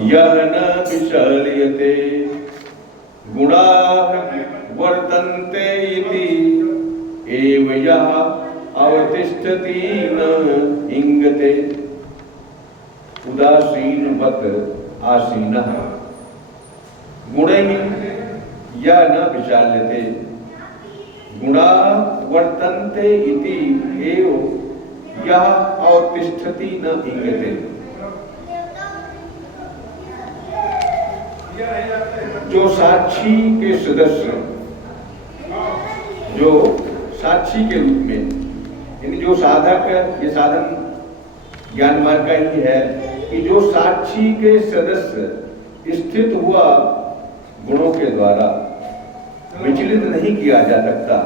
यह न विचाल्यते गुणाः वर्तन्ते इति एव यः अवतिष्ठति न इंगते। उदासीनवत् आसीनः गुणैः या न विचाल्यते गुणा वर्तन्ते इति एव यः अवतिष्ठति न इंगते। जो साक्षी के सदस्य, जो साक्षी के रूप में, यानी जो साधक, ये साधन ज्ञान मार्ग का ही है कि जो साक्षी के सदस्य स्थित हुआ गुणों के द्वारा विचलित नहीं किया जा सकता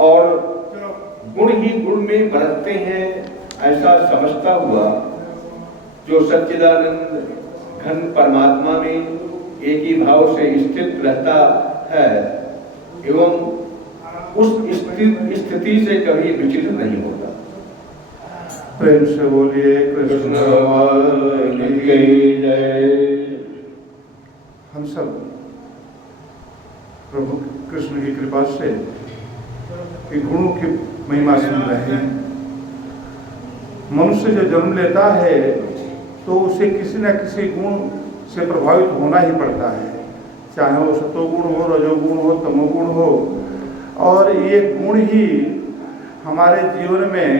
और गुण ही गुण में बरतते हैं, ऐसा समझता हुआ जो सच्चिदानंद घन परमात्मा में एक ही भाव से स्थित रहता है एवं उस स्थिति से कभी विचलित नहीं होता। प्रेम से बोलिए कृष्ण भगवान की जय। हम सब प्रभु कृष्ण की कृपा से गुणों की महिमा सुन रहे हैं। मनुष्य जो जन्म लेता है तो उसे किसी न किसी गुण से प्रभावित होना ही पड़ता है, चाहे वो सतोगुण हो, रजोगुण हो, तमोगुण हो, और ये गुण ही हमारे जीवन में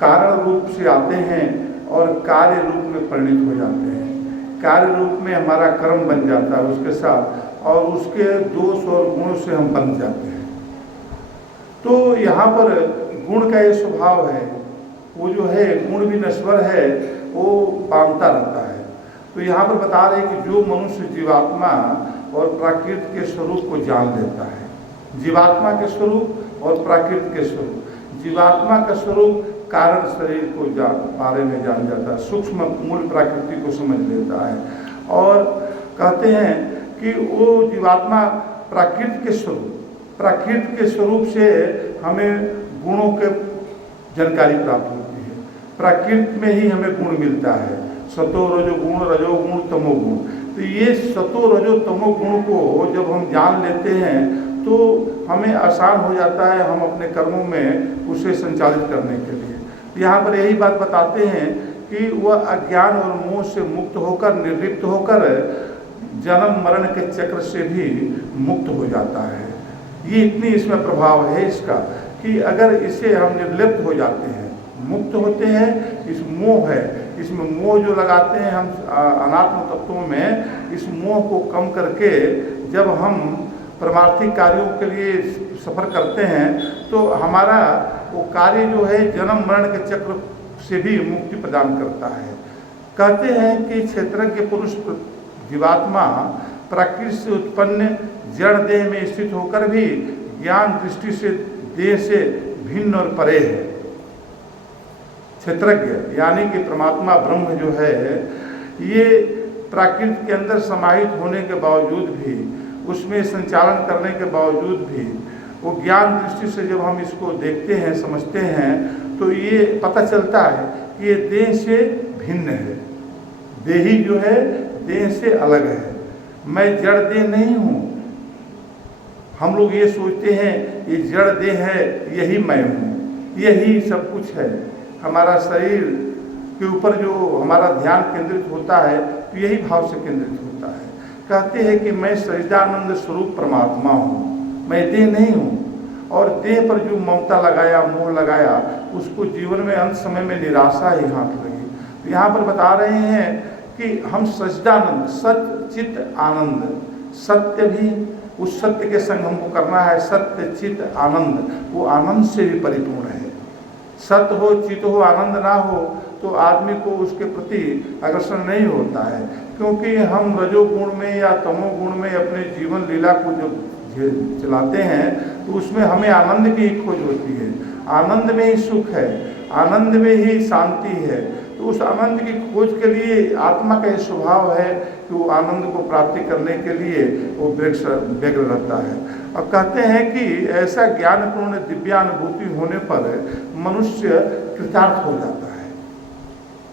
कारण रूप से आते हैं और कार्य रूप में परिणित हो जाते हैं। कार्य रूप में हमारा कर्म बन जाता है उसके साथ, और उसके दोष और गुणों से हम बन जाते हैं। तो यहाँ पर गुण का ये स्वभाव है, वो जो है गुण भी नश्वर है, वो बांधता रहता है। तो यहाँ पर बता रहे हैं कि जो मनुष्य जीवात्मा और प्राकृत के स्वरूप को जान लेता है, जीवात्मा के स्वरूप और प्राकृत के स्वरूप, जीवात्मा का स्वरूप कारण शरीर को बारे में जान जाता है, सूक्ष्म मूल प्रकृति को समझ लेता है, और कहते हैं कि वो जीवात्मा प्राकृत के स्वरूप से हमें गुणों के जानकारी प्राप्त होती है। प्राकृत में ही हमें गुण मिलता है, सतो रजोगुण, रजोगुण, तमोगुण। तो ये सतो रजो तमोगुण को जब हम जान लेते हैं तो हमें आसान हो जाता है हम अपने कर्मों में उसे संचालित करने के लिए। यहाँ पर यही बात बताते हैं कि वह अज्ञान और मोह से मुक्त होकर, निर्लिप्त होकर जन्म मरण के चक्र से भी मुक्त हो जाता है। ये इतनी इसमें प्रभाव है इसका कि अगर इसे हम निर्लिप्त हो जाते हैं, मुक्त होते हैं, इस मोह है, इसमें मोह जो लगाते हैं हम अनात्म तत्वों में, इस मोह को कम करके जब हम परमार्थिक कार्यों के लिए सफ़र करते हैं तो हमारा वो कार्य जो है जन्म मरण के चक्र से भी मुक्ति प्रदान करता है। कहते हैं कि क्षेत्रज्ञ पुरुष जीवात्मा प्रकृति से उत्पन्न जड़ देह में स्थित होकर भी ज्ञान दृष्टि से देह से भिन्न और परे है। क्षेत्रज्ञ यानी कि परमात्मा ब्रह्म जो है, ये प्राकृत के अंदर समाहित होने के बावजूद भी, उसमें संचालन करने के बावजूद भी, वो ज्ञान दृष्टि से जब हम इसको देखते हैं, समझते हैं, तो ये पता चलता है कि ये देह से भिन्न है, देही जो है देह से अलग है, मैं जड़ देह नहीं हूँ। हम लोग ये सोचते हैं ये जड़ देह है, यही मैं हूँ, यही सब कुछ है। हमारा शरीर के ऊपर जो हमारा ध्यान केंद्रित होता है तो यही भाव से केंद्रित होता है। कहते हैं कि मैं सच्चिदानंद स्वरूप परमात्मा हूँ, मैं देह नहीं हूँ। और देह पर जो ममता लगाया, मोह लगाया, उसको जीवन में अंत समय में निराशा ही हाथ लगी। तो यहाँ पर बता रहे हैं कि हम सच्चिदानंद, सत्य चित आनंद, सत्य भी उस सत्य के संग हमको करना है, सत्य चित आनंद, वो आनंद से भी परिपूर्ण है। सत्य हो, चित हो, आनंद ना हो तो आदमी को उसके प्रति आकर्षण नहीं होता है, क्योंकि हम रजोगुण में या तमोगुण में अपने जीवन लीला को जब चलाते हैं तो उसमें हमें आनंद की खोज होती है, आनंद में ही सुख है, आनंद में ही शांति है। तो उस आनंद की खोज के लिए आत्मा का ये स्वभाव है कि वो आनंद को प्राप्ति करने के लिए वो व्यग्र रहता है। और कहते हैं कि ऐसा ज्ञानपूर्ण दिव्यानुभूति होने पर मनुष्य कृतार्थ हो जाता है,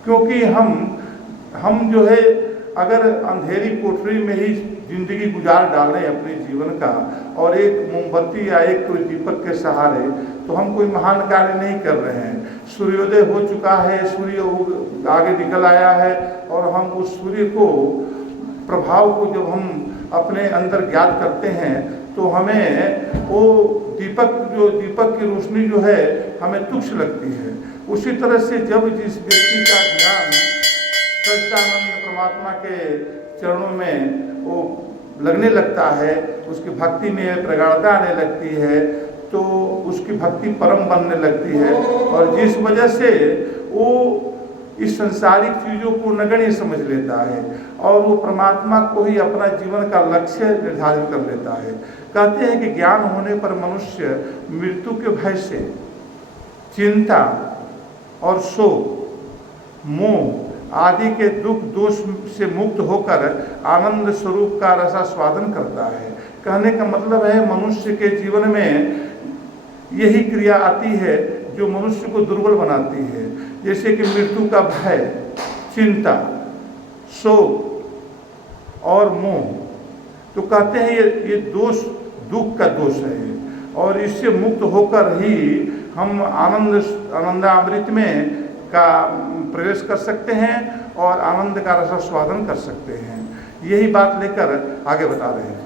क्योंकि हम हम जो है अगर अंधेरी कोठरी में ही जिंदगी गुजार डालें अपने जीवन का और एक मोमबत्ती या एक कोई दीपक के सहारे, तो हम कोई महान कार्य नहीं कर रहे हैं। सूर्योदय हो चुका है, सूर्य आगे निकल आया है और हम उस सूर्य को प्रभाव को जब हम अपने अंदर ज्ञात करते हैं तो हमें वो दीपक की रोशनी जो है हमें तुच्छ लगती है। उसी तरह से जब जिस व्यक्ति का ध्यान सच्चिदानंद परमात्मा के चरणों में वो लगने लगता है, उसकी भक्ति में प्रगाढ़ता आने लगती है, तो उसकी भक्ति परम बनने लगती है और जिस वजह से वो इस संसारिक चीज़ों को नगण्य समझ लेता है और वो परमात्मा को ही अपना जीवन का लक्ष्य निर्धारित कर लेता है। कहते हैं कि ज्ञान होने पर मनुष्य मृत्यु के भय से, चिंता और शोक, मोह आदि के दुख दोष से मुक्त होकर आनंद स्वरूप का रसास्वादन करता है। कहने का मतलब है मनुष्य के जीवन में यही क्रिया आती है जो मनुष्य को दुर्बल बनाती है, जैसे कि मृत्यु का भय, चिंता, शोक और मोह। तो कहते हैं ये दोष दुख का दोष है और इससे मुक्त होकर ही हम आनंदामृत में का प्रवेश कर सकते हैं और आनंद का रसास्वादन कर सकते हैं। यही बात लेकर आगे बता रहे हैं।